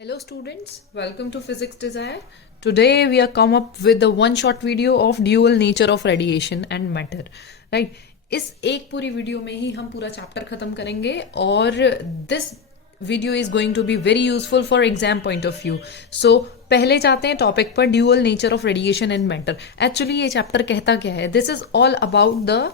Hello students, welcome to Physics Desire. Today we are come up with the one shot video of dual nature of radiation and matter. Right? इस एक पूरी video में ही हम पूरा chapter खत्म करेंगे और this video is going to be very useful for exam point of view. So पहले जाते हैं टॉपिक पर dual nature of radiation and matter. Actually ये चैप्टर कहता क्या है? This is all about the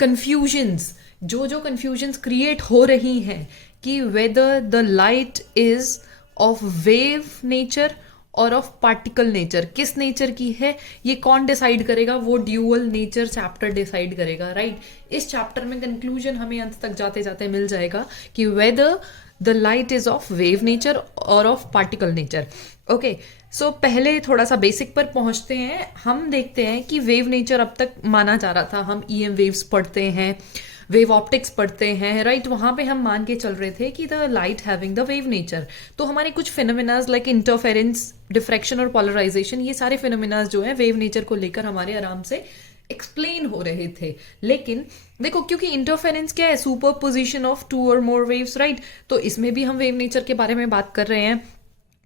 confusions जो कन्फ्यूजन्स क्रिएट हो रही हैं कि whether the light is of wave नेचर और ऑफ पार्टिकल नेचर, किस नेचर की है ये कौन डिसाइड करेगा? वो ड्यूअल नेचर चैप्टर डिसाइड करेगा. राइट? इस चैप्टर में कंक्लूजन हमें अंत तक जाते जाते मिल जाएगा कि whether the light is of wave नेचर और ऑफ पार्टिकल नेचर. ओके, सो पहले थोड़ा सा बेसिक पर पहुंचते हैं. हम देखते हैं कि वेव नेचर अब तक माना जा रहा था. हम ईएम वेव्स पढ़ते हैं, वेव ऑप्टिक्स पढ़ते हैं. राइट? वहां पे हम मान के चल रहे थे कि the light having the wave nature. तो हमारे कुछ फिनोमिनाज लाइक इंटरफेरेंस, डिफ्रैक्शन और पोलराइजेशन, ये सारे फिनोमिनाज जो है वेव नेचर को लेकर हमारे आराम से एक्सप्लेन हो रहे थे. लेकिन देखो, क्योंकि इंटरफेरेंस क्या है? सुपर पोजिशन ऑफ टू और मोर वेव्स. राइट? तो इसमें भी हम वेव नेचर के बारे में बात कर रहे हैं.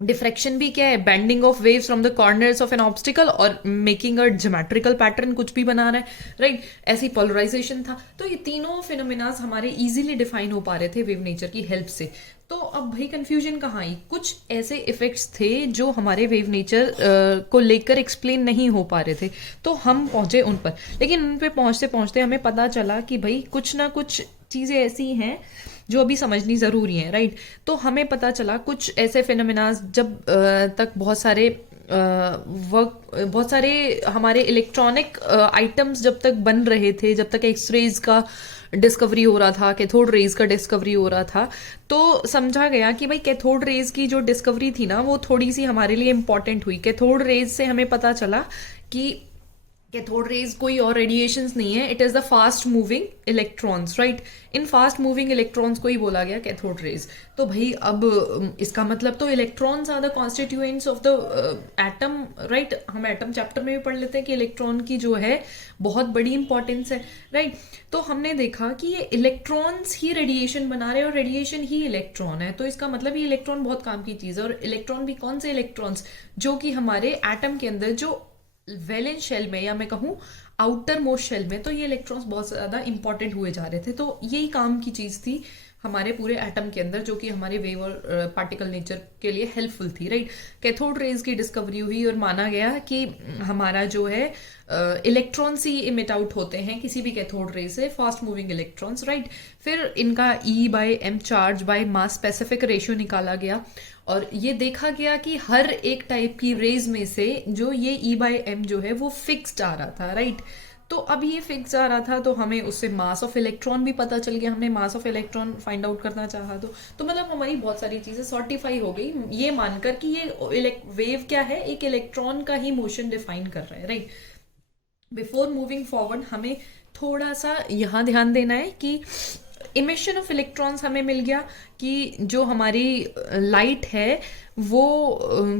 डिफ्रैक्शन भी क्या है? Bending of waves from the corners of an obstacle और मेकिंग अ ज्योमेट्रिकल पैटर्न, कुछ भी बना रहा है. राइट? ऐसी पोलराइजेशन था. तो ये तीनों फिनोमिनाज हमारे इजीली डिफाइन हो पा रहे थे वेव नेचर की हेल्प से. तो अब भाई कंफ्यूजन कहाँ आई? कुछ ऐसे इफेक्ट्स थे जो हमारे वेव नेचर को लेकर एक्सप्लेन नहीं हो पा रहे थे. तो हम पहुंचे उन पर. लेकिन उन पे पहुंचते पहुंचते हमें पता चला कि भाई कुछ ना कुछ चीजें ऐसी हैं जो अभी समझनी ज़रूरी है. राइट? तो हमें पता चला कुछ ऐसे फिनोमिनाज जब तक बहुत सारे हमारे इलेक्ट्रॉनिक आइटम्स जब तक बन रहे थे, जब तक एक्सरेज का डिस्कवरी हो रहा था, कैथोड रेज का डिस्कवरी हो रहा था, तो समझा गया कि भाई कैथोड रेज की जो डिस्कवरी थी ना, वो थोड़ी सी हमारे लिए इंपॉर्टेंट हुई. कैथोड रेज से हमें पता चला कि कैथोड रेज कोई और रेडिएशंस नहीं है, it is the fast moving electrons. Right? In fast moving electrons को ही बोला गया कैथोड रेज. तो भाई अब इसका मतलब तो electrons are the constituents of the atom. Right? हम एटम चैप्टर में भी पढ़ लेते हैं कि इलेक्ट्रॉन की जो है बहुत बड़ी इंपॉर्टेंस है. राइट? तो हमने देखा कि ये इलेक्ट्रॉन्स ही रेडिएशन बना रहे हैं और रेडिएशन ही इलेक्ट्रॉन है. तो इसका मतलब ये इलेक्ट्रॉन बहुत काम की चीज है. और इलेक्ट्रॉन भी कौन से इलेक्ट्रॉन्स? जो कि हमारे एटम के अंदर जो वेलेंस शेल में, या मैं कहूँ आउटर मोस्ट शेल में, तो ये इलेक्ट्रॉन्स बहुत ज्यादा इंपॉर्टेंट हुए जा रहे थे. तो यही काम की चीज थी हमारे पूरे एटम के अंदर, जो कि हमारे वेव और पार्टिकल नेचर के लिए हेल्पफुल थी. राइट? कैथोड रेज की डिस्कवरी हुई और माना गया कि हमारा जो है इलेक्ट्रॉन्स ही इमिट आउट होते हैं किसी भी कैथोड रे से, फास्ट मूविंग इलेक्ट्रॉन्स. राइट? फिर इनका E/m charge by mass specific ratio निकाला गया और ये देखा गया कि हर एक टाइप की रेज में से जो ये E/m जो है वो फिक्स्ड आ रहा था. राइट? तो अब ये फिक्स आ रहा था तो हमें उससे मास ऑफ इलेक्ट्रॉन भी पता चल गया. हमने mass of electron find out करना चाहा तो मतलब हमारी बहुत सारी चीजें सॉर्टिफाई हो गई, ये मानकर कि ये वेव क्या है? एक इलेक्ट्रॉन का ही मोशन डिफाइन कर रहा है. राइट? बिफोर मूविंग फॉरवर्ड हमें थोड़ा सा यहाँ ध्यान देना है कि इमिशन ऑफ इलेक्ट्रॉन्स हमें मिल गया कि जो हमारी लाइट है वो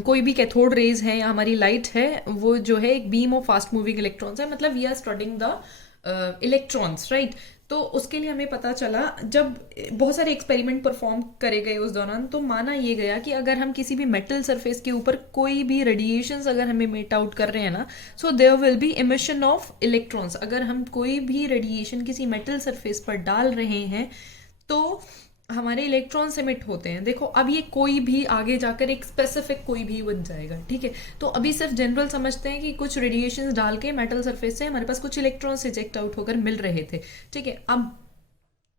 कोई भी कैथोड रेज है या हमारी लाइट है वो जो है एक beam of fast moving electrons है. मतलब we are studying the electrons. Right? तो उसके लिए हमें पता चला, जब बहुत सारे एक्सपेरिमेंट परफॉर्म करे गए उस दौरान, तो माना ये गया कि अगर हम किसी भी मेटल सरफेस के ऊपर कोई भी रेडिएशंस अगर हमें मेट आउट कर रहे हैं ना, so there will be emission of electrons. अगर हम कोई भी रेडिएशन किसी मेटल सरफेस पर डाल रहे हैं तो हमारे इलेक्ट्रॉन्स एमिट होते हैं. देखो, अब ये कोई भी आगे जाकर एक स्पेसिफिक कोई भी बन जाएगा. ठीक है? तो अभी सिर्फ जनरल समझते हैं कि कुछ रेडिएशंस डाल के मेटल सरफेस से हमारे पास कुछ इलेक्ट्रॉन्स इजेक्ट आउट होकर मिल रहे थे. ठीक है? अब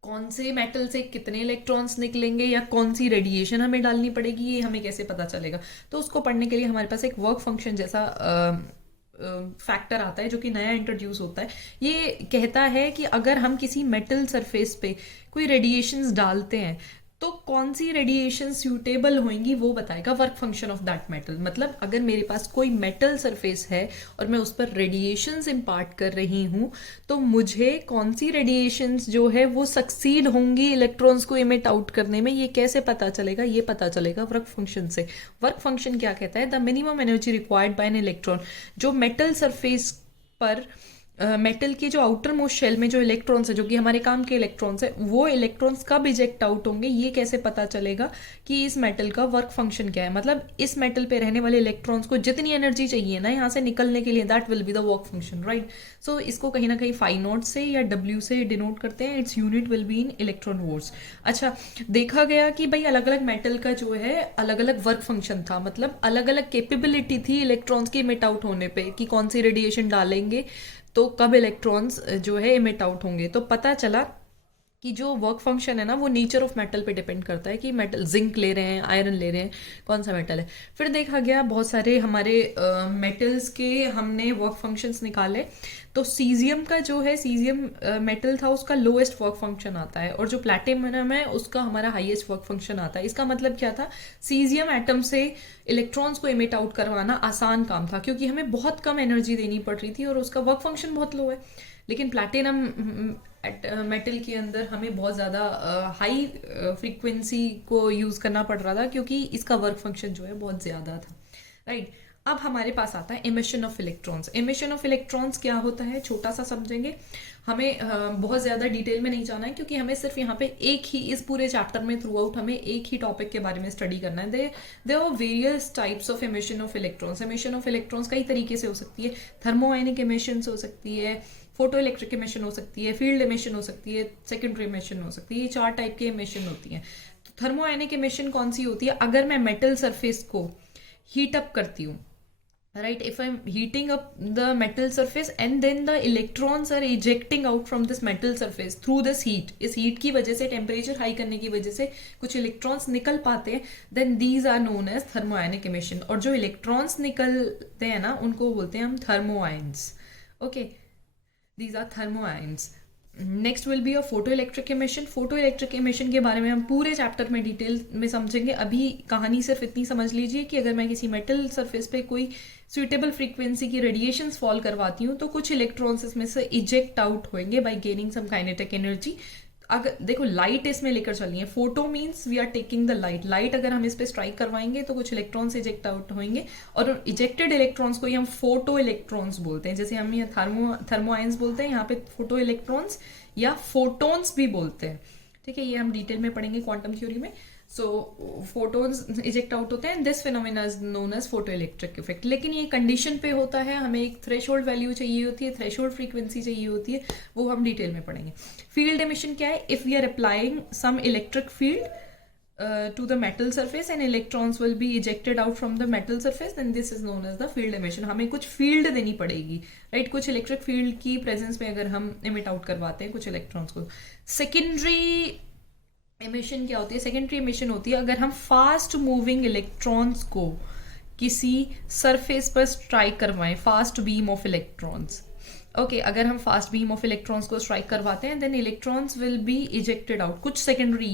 कौन से मेटल से कितने इलेक्ट्रॉन्स निकलेंगे या कौन सी रेडिएशन हमें डालनी पड़ेगी, ये हमें कैसे पता चलेगा? तो उसको पढ़ने के लिए हमारे पास एक वर्क फंक्शन जैसा फैक्टर आता है जो कि नया इंट्रोड्यूस होता है. ये कहता है कि अगर हम किसी मेटल सरफेस पे कोई रेडिएशंस डालते हैं तो कौन सी रेडिएशन सूटेबल होंगी वो बताएगा work function of that metal. मतलब अगर मेरे पास कोई मेटल सरफेस है और मैं उस पर रेडिएशंस इम्पार्ट कर रही हूँ तो मुझे कौन सी रेडिएशंस जो है वो सक्सीड होंगी इलेक्ट्रॉन्स को इमिट आउट करने में, ये कैसे पता चलेगा? ये पता चलेगा वर्क फंक्शन से. वर्क फंक्शन क्या कहता है? The minimum energy required by an electron. जो मेटल सरफेस पर मेटल के जो आउटर मोस्ट शेल में जो इलेक्ट्रॉन्स है, जो कि हमारे काम के इलेक्ट्रॉन्स है, वो इलेक्ट्रॉन्स कब इजेक्ट आउट होंगे, ये कैसे पता चलेगा कि इस मेटल का वर्क फंक्शन क्या है। मतलब इस मेटल पे रहने वाले इलेक्ट्रॉन्स को जितनी एनर्जी चाहिए ना यहाँ से निकलने के लिए, that will be the work function, right. So इसको कहीं ना कहीं फाई नॉट से या डब्ल्यू से डिनोट करते हैं। Its unit will be in electron volts. अच्छा, देखा गया कि भाई अलग अलग मेटल का जो है अलग अलग वर्क फंक्शन था, मतलब अलग अलग कैपेबिलिटी थी इलेक्ट्रॉन्स की इमिट आउट होने पे कि कौन सी रेडिएशन डालेंगे तो कब इलेक्ट्रॉन्स जो है इमिट आउट होंगे। तो पता चला कि जो वर्क फंक्शन है ना वो नेचर ऑफ मेटल पे डिपेंड करता है कि मेटल जिंक ले रहे हैं, आयरन ले रहे हैं, कौन सा मेटल है। फिर देखा गया बहुत सारे हमारे मेटल्स के हमने वर्क फंक्शंस निकाले। तो सीजियम का जो है, सीजियम मेटल था, उसका लोएस्ट वर्क फंक्शन आता है, और जो प्लैटिनम है उसका हमारा हाईएस्ट वर्क फंक्शन आता है। इसका मतलब क्या था, सीजियम एटम से इलेक्ट्रॉन्स को इमिट आउट करवाना आसान काम था क्योंकि हमें बहुत कम एनर्जी देनी पड़ रही थी और उसका वर्क फंक्शन बहुत लो है। लेकिन प्लैटिनम मेटल के अंदर हमें बहुत ज़्यादा हाई फ्रीक्वेंसी को यूज़ करना पड़ रहा था क्योंकि इसका वर्क फंक्शन जो है बहुत ज़्यादा था, राइट। अब हमारे पास आता है emission of electrons. Emission of electrons क्या होता है, छोटा सा समझेंगे, हमें बहुत ज़्यादा डिटेल में नहीं जाना है क्योंकि हमें सिर्फ यहाँ पे एक ही, इस पूरे चैप्टर में थ्रू आउट हमें एक ही टॉपिक के बारे में स्टडी करना है। There are various types of emission of electrons. Emission of electrons कई तरीके से हो सकती है। थर्मोआयनिक एमिशन हो सकती है, फोटो इलेक्ट्रिक एमिशन हो सकती है, फील्ड एमिशन हो सकती है, सेकेंडरी एमिशन हो सकती है। ये 4 टाइप की एमिशन होती है। तो थर्मोआयनिक एमिशन कौन सी होती है, अगर मैं मेटल सरफेस को हीट अप करती हूँ, right, if I'm heating up the metal surface and then the electrons are ejecting out from this metal surface through this heat, इस heat की वजह से, टेम्परेचर हाई करने की वजह से कुछ इलेक्ट्रॉन्स निकल पाते हैं, then these are known as thermoionic emission। और जो इलेक्ट्रॉन्स निकलते हैं ना उनको बोलते हैं हम thermoions. Okay, these are thermoions। Next will be a photo electric emission. Photo electric emission के बारे में हम पूरे चैप्टर में डिटेल में समझेंगे। अभी कहानी सिर्फ इतनी समझ लीजिए कि अगर मैं किसी मेटल सरफेस पे कोई सुइटेबल फ्रीक्वेंसी की रेडिएशंस फॉल करवाती हूँ तो कुछ इलेक्ट्रॉन्स इसमें से इजेक्ट आउट होंगे by gaining some kinetic energy. अगर देखो लाइट इसमें लेकर चलिए है, photo means we are taking the light. Light अगर हम इस पे स्ट्राइक करवाएंगे तो कुछ इलेक्ट्रॉन्स इजेक्ट आउट होंगे और इजेक्टेड इलेक्ट्रॉन्स को ही हम फोटो इलेक्ट्रॉन्स बोलते हैं। जैसे हम यहाँ थर्मोआइंस बोलते हैं, यहाँ पे फोटो इलेक्ट्रॉन्स या फोटोन्स भी बोलते हैं, ठीक है। ये हम डिटेल में पढ़ेंगे क्वांटम थ्योरी में। सो फोटोन्स इजेक्ट आउट होते हैं, this phenomena is known as photo electric effect. लेकिन ये कंडीशन पे होता है, हमें एक थ्रेशोल्ड वैल्यू चाहिए होती है, थ्रेशोल्ड फ्रीक्वेंसी चाहिए होती है, वो हम डिटेल में पढ़ेंगे। फील्ड एमिशन क्या है, if we are applying some electric field to the metal surface and electrons will be ejected out from the metal surface, then this is known as the field emission। हमें कुछ field देनी पड़ेगी, right, कुछ electric field की presence में अगर हम emit out करवाते हैं कुछ इलेक्ट्रॉन्स को। सेकेंडरी एमिशन क्या होती है, सेकेंडरी एमिशन होती है अगर हम फास्ट मूविंग इलेक्ट्रॉन्स को किसी सरफेस पर स्ट्राइक करवाएं, fast beam of electrons. Okay, अगर हम फास्ट बीम ऑफ इलेक्ट्रॉन्स को स्ट्राइक करवाते हैं then electrons will be ejected out. कुछ सेकेंडरी,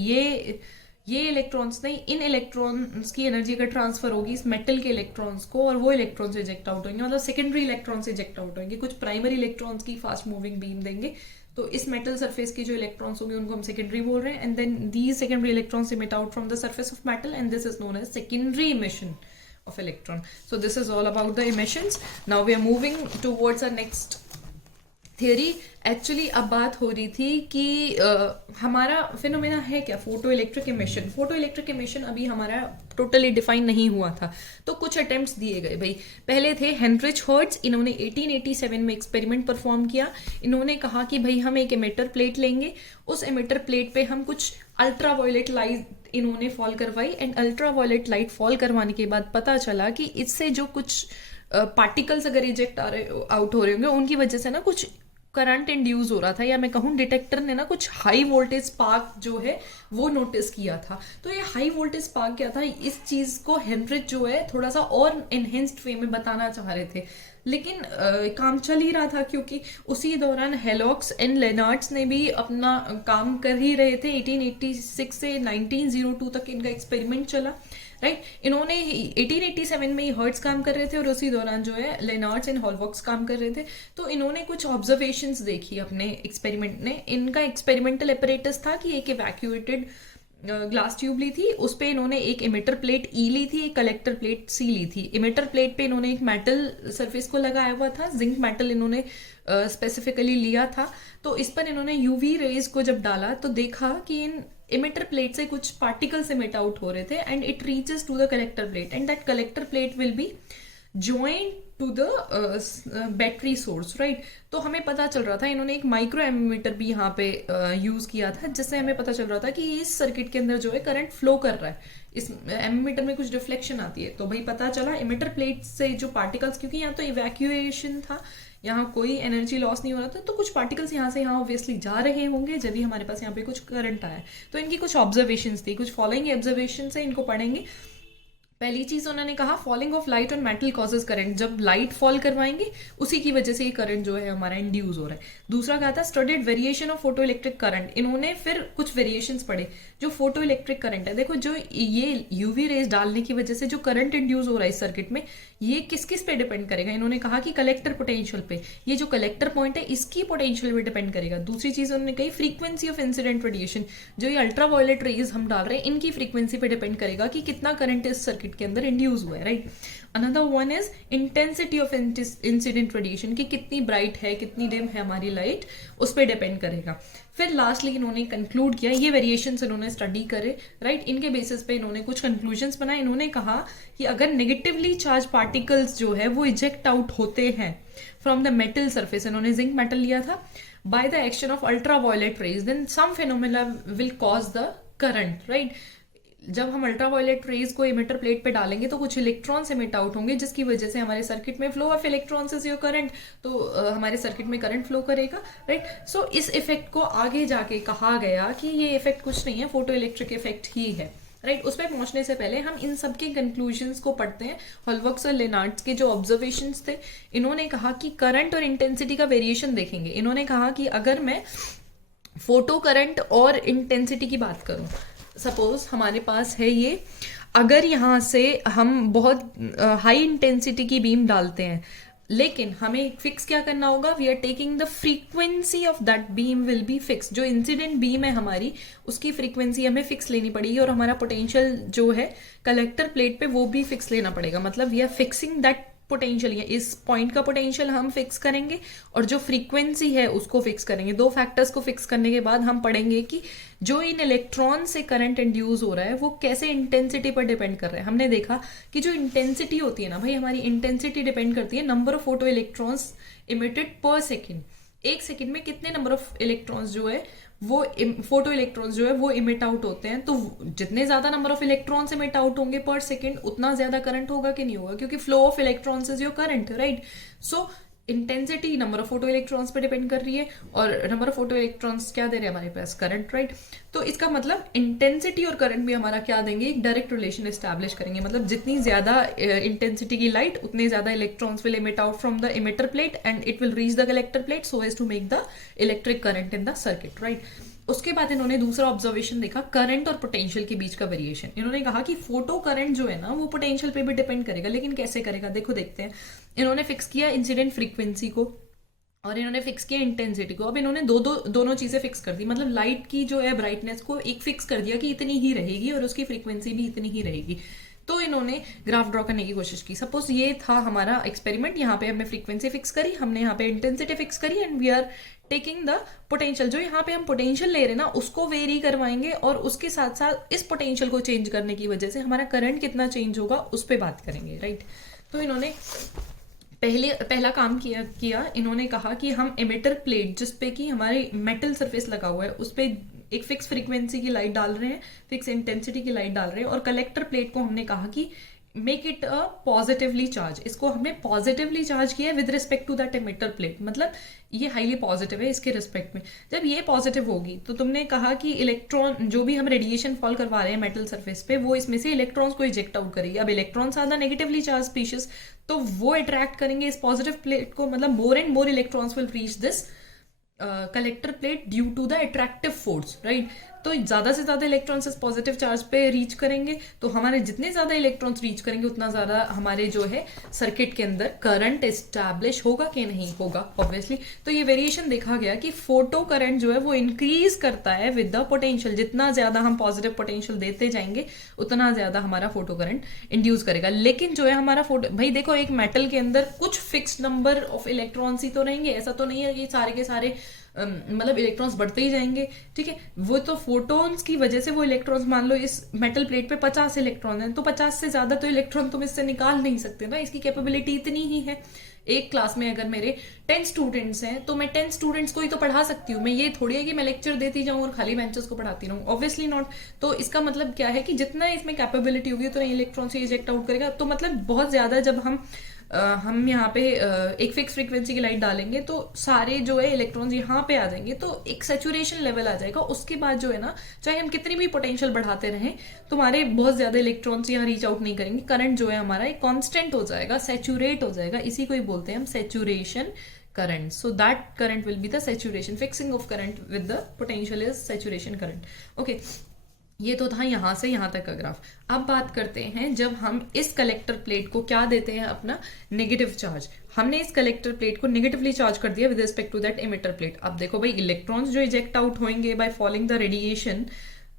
ये इलेक्ट्रॉन्स नहीं, इन इलेक्ट्रॉन्स की एनर्जी अगर ट्रांसफर होगी इस मेटल के इलेक्ट्रॉन्स को और वो इलेक्ट्रॉन्स इजेक्ट आउट होंगे, मतलब सेकेंडरी इलेक्ट्रॉन्स इजेक्ट आउट होंगे। कुछ प्राइमरी इलेक्ट्रॉन्स की फास्ट मूविंग बीम देंगे तो इस मेटल सरफेस की जो इलेक्ट्रॉन्स होंगे उनको हम सेकेंडरी बोल रहे हैं, and then these secondary electrons emit out from the surface of metal and this is known as secondary emission of electron। So this is all about the emissions। Now we are moving towards our next theory। Actually अब बात हो रही थी कि हमारा phenomena है क्या, photo electric emission. Photo electric emission अभी हमारा टोटली डिफाइन नहीं हुआ था, तो कुछ अटेम्प्ट्स दिए गए भाई। पहले थे हेनरिच हर्ट्ज, इन्होंने 1887 में एक्सपेरिमेंट परफॉर्म किया। इन्होंने कहा कि भाई हम एक एमिटर प्लेट लेंगे, उस एमिटर प्लेट पे हम कुछ अल्ट्रा वायलेट लाइट इन्होंने फॉल करवाई, and ultra violet light fall करवाने के बाद पता चला कि इससे जो कुछ पार्टिकल्स अगर इजेक्ट आउट हो रहे होंगे उनकी वजह से ना कुछ करंट इंड्यूस हो रहा था, या मैं कहूँ डिटेक्टर ने ना कुछ हाई वोल्टेज स्पार्क जो है वो नोटिस किया था। तो ये हाई वोल्टेज स्पार्क क्या था, इस चीज को हेनरिच जो है थोड़ा सा और एनहेंस्ड वे में बताना चाह रहे थे, लेकिन काम चल ही रहा था क्योंकि उसी दौरान हेलॉक्स एंड लेनार्ड्स ने भी अपना काम कर ही रहे थे। 1886 से 1902 तक इनका एक्सपेरिमेंट चला, राइट। इन्होंने 1887 में ही हर्ट्ज काम कर रहे थे और उसी दौरान जो है लेनार्ड्स एंड हॉलवॉक्स काम कर रहे थे। तो इन्होंने कुछ ऑब्जर्वेशंस देखी अपने एक्सपेरिमेंट ने। इनका एक्सपेरिमेंटल एपरेटस था कि एक इवैक्यूएटेड ग्लास ट्यूब ली थी, उस पे इन्होंने एक इमिटर प्लेट ई ली थी, एक कलेक्टर प्लेट सी ली थी। इमिटर प्लेट पे इन्होंने एक मेटल सरफेस को लगाया हुआ था, जिंक मेटल इन्होंने स्पेसिफिकली लिया था। तो इस पर इन्होंने यूवी रेज को जब डाला तो देखा कि इन इमिटर प्लेट से कुछ पार्टिकल्स इमिट आउट हो रहे थे, and it reaches to the collector plate, and that collector plate will be joint to the battery source, right. तो हमें पता चल रहा था, इन्होंने एक माइक्रो एमीमीटर भी यहाँ पे यूज किया था, जिससे हमें पता चल रहा था कि इस सर्किट के अंदर जो है करंट फ्लो कर रहा है। इस एमीमीटर में कुछ रिफ्लेक्शन आती है, तो भाई पता चला इमिटर प्लेट से जो पार्टिकल्स, क्योंकि यहाँ तो इवैक्यूएशन था, यहाँ कोई एनर्जी लॉस नहीं हो रहा था, तो कुछ पार्टिकल्स यहाँ से यहाँ ऑब्वियसली जा रहे होंगे जब भी हमारे पास यहाँ पे कुछ करंट आया। तो इनकी कुछ ऑब्जर्वेशंस थी, कुछ फॉलोइंग ऑब्जर्वेशन है, इनको पढ़ेंगे। पहली चीज उन्होंने कहा, falling of light on metal causes current. जब लाइट फॉल करवाएंगे उसी की वजह से ये करंट जो है हमारा इंड्यूस हो रहा है। दूसरा कहा था studied variation of photo electric current. इन्होंने फिर कुछ वेरिएशंस पढ़े जो फोटो इलेक्ट्रिक करंट है। देखो जो ये यूवी रेज डालने की वजह से जो करंट इंड्यूस हो रहा है इस सर्किट में, ये किस किस पे डिपेंड करेगा। इन्होंने कहा कि कलेक्टर पोटेंशियल पे, ये जो कलेक्टर पॉइंट है इसकी पोटेंशियल पे डिपेंड करेगा। दूसरी चीज उन्होंने कही फ्रीक्वेंसी ऑफ इंसिडेंट रेडिएशन, जो ये अल्ट्रा वायलेट रेज हम डाल रहे हैं इनकी फ्रीक्वेंसी पे डिपेंड करेगा कि कितना करंट इस सर्किट के अंदर इंड्यूस हुआ है, right. Another one is intensity of incident radiation, कि कितनी ब्राइट है कितनी डिम है हमारी लाइट, उस पर डिपेंड करेगा। फिर लास्टली इन्होंने कंक्लूड किया, ये वेरिएशंस इन्होंने स्टडी करे, राइट। इनके बेसिस पे इन्होंने कुछ कंक्लूजन्स बनाए। इन्होंने कहा कि अगर नेगेटिवली चार्ज पार्टिकल्स जो है वो इजेक्ट आउट होते हैं फ्रॉम द मेटल सरफेस, इन्होंने जिंक मेटल लिया था, by the action of ultra violet rays, then some phenomena will cause the current, right. जब हम अल्ट्रा वायलेट रेज को इमिटर प्लेट पे डालेंगे तो कुछ इलेक्ट्रॉन्स इमिट आउट होंगे, जिसकी वजह से हमारे सर्किट में flow of electrons is your current, तो हमारे सर्किट में करंट फ्लो करेगा, राइट। सो इस इफेक्ट को आगे जाके कहा गया कि ये इफेक्ट कुछ नहीं है, फोटो इलेक्ट्रिक इफेक्ट ही है, राइट। उस पर पहुंचने से पहले हम इन सब के कंक्लूजन्स को पढ़ते हैं। हॉलबर्ग्स और लेनार्ड्स के जो ऑब्जर्वेशंस थे, इन्होंने कहा कि करंट और इंटेंसिटी का वेरिएशन देखेंगे। इन्होंने कहा कि अगर मैं फोटो करंट और इंटेंसिटी की बात करूं, सपोज हमारे पास है ये, अगर यहाँ से हम बहुत हाई इंटेंसिटी की बीम डालते हैं, लेकिन हमें फिक्स क्या करना होगा, we are taking the frequency of that beam will be fix. जो इंसिडेंट बीम है हमारी, उसकी फ्रीक्वेंसी हमें फिक्स लेनी पड़ेगी, और हमारा पोटेंशियल जो है कलेक्टर प्लेट पे वो भी फिक्स लेना पड़ेगा। मतलब we are fixing that potential, या इस पॉइंट का पोटेंशियल हम फिक्स करेंगे और जो फ्रीक्वेंसी है उसको फिक्स करेंगे। दो फैक्टर्स को फिक्स करने के बाद हम पढ़ेंगे कि जो इन इलेक्ट्रॉन से करंट इंड्यूस हो रहा है वो कैसे इंटेंसिटी पर डिपेंड कर रहा है। हमने देखा कि जो इंटेंसिटी होती है ना भाई, हमारी इंटेंसिटी डिपेंड करती है number of photo electrons emitted पर सेकेंड। एक सेकेंड में कितने नंबर ऑफ इलेक्ट्रॉन्स जो है वो फोटो इलेक्ट्रॉन्स जो है वो इमिट आउट होते हैं। तो जितने ज्यादा number of electrons emit out होंगे पर सेकेंड, उतना ज्यादा करंट होगा कि नहीं होगा, क्योंकि flow of electrons is your current, right. So intensity number of photo electrons पे डिपेंड कर रही है, और नंबर ऑफ फोटो इलेक्ट्रॉन्स क्या दे रहे हैं हमारे पास, करंट, राइट। तो इसका मतलब इंटेंसिटी और करंट भी हमारा क्या देंगे, एक डायरेक्ट रिलेशन एस्टैब्लिश करेंगे। मतलब जितनी ज्यादा इंटेंसिटी की लाइट, उतने ज्यादा electrons will emit out from the emitter plate and it will reach the collector plate so as to make the electric current in the circuit, right. उसके बाद इन्होंने दूसरा ऑब्जर्वेशन देखा, करंट और पोटेंशियल के बीच का वेरिएशन। इन्होंने कहा कि फोटो करंट जो है ना वो पोटेंशियल पे भी डिपेंड करेगा, लेकिन कैसे करेगा, देखो देखते हैं। इन्होंने फिक्स किया इंसिडेंट फ्रीक्वेंसी को और इन्होंने फिक्स किया इंटेंसिटी को। अब इन्होंने दोनों चीजें फिक्स कर दी, मतलब लाइट की जो है ब्राइटनेस को एक फिक्स कर दिया कि इतनी ही रहेगी और उसकी फ्रीक्वेंसी भी इतनी ही रहेगी। तो इन्होंने ग्राफ ड्रॉ करने की कोशिश की। सपोज ये था हमारा एक्सपेरिमेंट, यहाँ पे हमने फ्रीक्वेंसी फिक्स करी, हमने यहाँ पे इंटेंसिटी फिक्स करी, and we are taking the potential. जो यहाँ पे हम पोटेंशियल ले रहे हैं ना उसको वेरी करवाएंगे, और उसके साथ साथ इस पोटेंशियल को चेंज करने की वजह से हमारा करंट कितना चेंज होगा उस पर बात करेंगे, राइट। तो इन्होंने पहला काम किया इन्होंने कहा कि हम एमिटर प्लेट जिसपे कि हमारे मेटल सरफेस लगा हुआ है उस पर एक फिक्स फ्रीक्वेंसी की लाइट डाल रहे हैं, फिक्स इंटेंसिटी की लाइट डाल रहे हैं, और कलेक्टर प्लेट को हमने कहा कि make it a positively charge. इसको हमने पॉजिटिवली चार्ज किया with respect to that emitter plate, मतलब ये हाईली पॉजिटिव है इसके रिस्पेक्ट में। जब ये पॉजिटिव होगी तो तुमने कहा कि इलेक्ट्रॉन जो भी हम रेडिएशन फॉल करवा रहे हैं मेटल सरफेस पे, वो इसमें से इलेक्ट्रॉन्स को इजेक्ट आउट करेगी। अब electrons are the negatively charge species, तो वो अट्रैक्ट करेंगे इस पॉजिटिव प्लेट को, मतलब more and more electrons will reach this collector plate due to the attractive force, right. तो ज्यादा से ज्यादा इलेक्ट्रॉन्स इस पॉजिटिव चार्ज पे रीच करेंगे, तो हमारे जितने ज्यादा इलेक्ट्रॉन्स रीच करेंगे उतना ज्यादा हमारे जो है सर्किट के अंदर करंट एस्टैब्लिश होगा कि नहीं होगा, ऑब्वियसली। तो ये वेरिएशन देखा गया कि फोटो करंट जो है वो इंक्रीज करता है विद द पोटेंशियल। जितना ज्यादा हम पॉजिटिव पोटेंशियल देते जाएंगे उतना ज्यादा हमारा फोटो करंट इंड्यूस करेगा। लेकिन जो है हमारा फोटो, भाई देखो एक मेटल के अंदर कुछ फिक्स्ड नंबर ऑफ इलेक्ट्रॉन्स ही तो रहेंगे, ऐसा तो नहीं है कि सारे के सारे मतलब इलेक्ट्रॉन्स बढ़ते ही जाएंगे, ठीक है। वो तो फोटोन्स की वजह से वो इलेक्ट्रॉन्स, मान लो इस मेटल प्लेट पे 50 इलेक्ट्रॉन है, तो 50 से ज्यादा तो इलेक्ट्रॉन तुम इससे निकाल नहीं सकते ना, इसकी कैपेबिलिटी इतनी ही है। एक क्लास में अगर मेरे 10 स्टूडेंट्स हैं तो मैं 10 स्टूडेंट्स को ही तो पढ़ा सकती हूँ, मैं ये थोड़ी है कि मैं लेक्चर देती जाऊँ और खाली बेंचेस को पढ़ाती रहूँ, ऑब्वियसली नॉट। तो इसका मतलब क्या है कि जितना इसमें कैपेबिलिटी होगी उतना इलेक्ट्रॉन से इजेक्ट आउट करेगा। तो मतलब बहुत ज्यादा जब हम यहाँ पे एक फिक्स फ्रीक्वेंसी की लाइट डालेंगे तो सारे जो है इलेक्ट्रॉन्स यहाँ पे आ जाएंगे, तो एक सैचुरेशन लेवल आ जाएगा। उसके बाद जो है ना, चाहे हम कितनी भी पोटेंशियल बढ़ाते रहें, तुम्हारे बहुत ज्यादा इलेक्ट्रॉन्स यहाँ रीच आउट नहीं करेंगे, करंट जो है हमारा एक कांस्टेंट हो जाएगा, सैचुरेट हो जाएगा। इसी को ही बोलते हैं हम saturation current. So that current will be the saturation, fixing of current with the potential is saturation current. Okay, ये तो था यहाँ से यहाँ तक का ग्राफ। अब बात करते हैं जब हम इस कलेक्टर प्लेट को क्या देते हैं, अपना नेगेटिव चार्ज। हमने इस कलेक्टर प्लेट को नेगेटिवली चार्ज कर दिया with respect to that emitter plate. अब देखो भाई, इलेक्ट्रॉन्स जो इजेक्ट आउट होंगे बाय फॉलिंग द रेडिएशन,